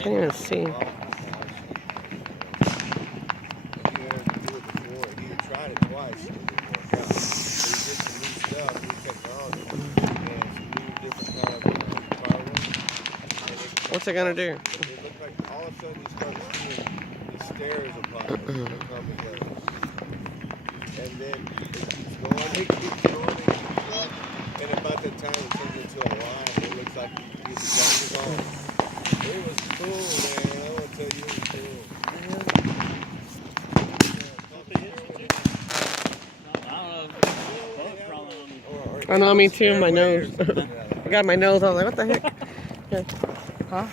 Can't even see. Tried it twice and it didn't work out. So he did some new stuff, new technology, and some new different kind of power wings. What's it gonna do? It looked like all of a sudden you started seeing these stairs of pilots come together. And then it keeps going, it keeps going, it keeps going. And about that time it turns into a line. It looks like you get the guns on. It was cool, man. I want to tell you, it was cool. I know, me too, my nose. I got my nose, I was like, what the heck? Yeah. Huh?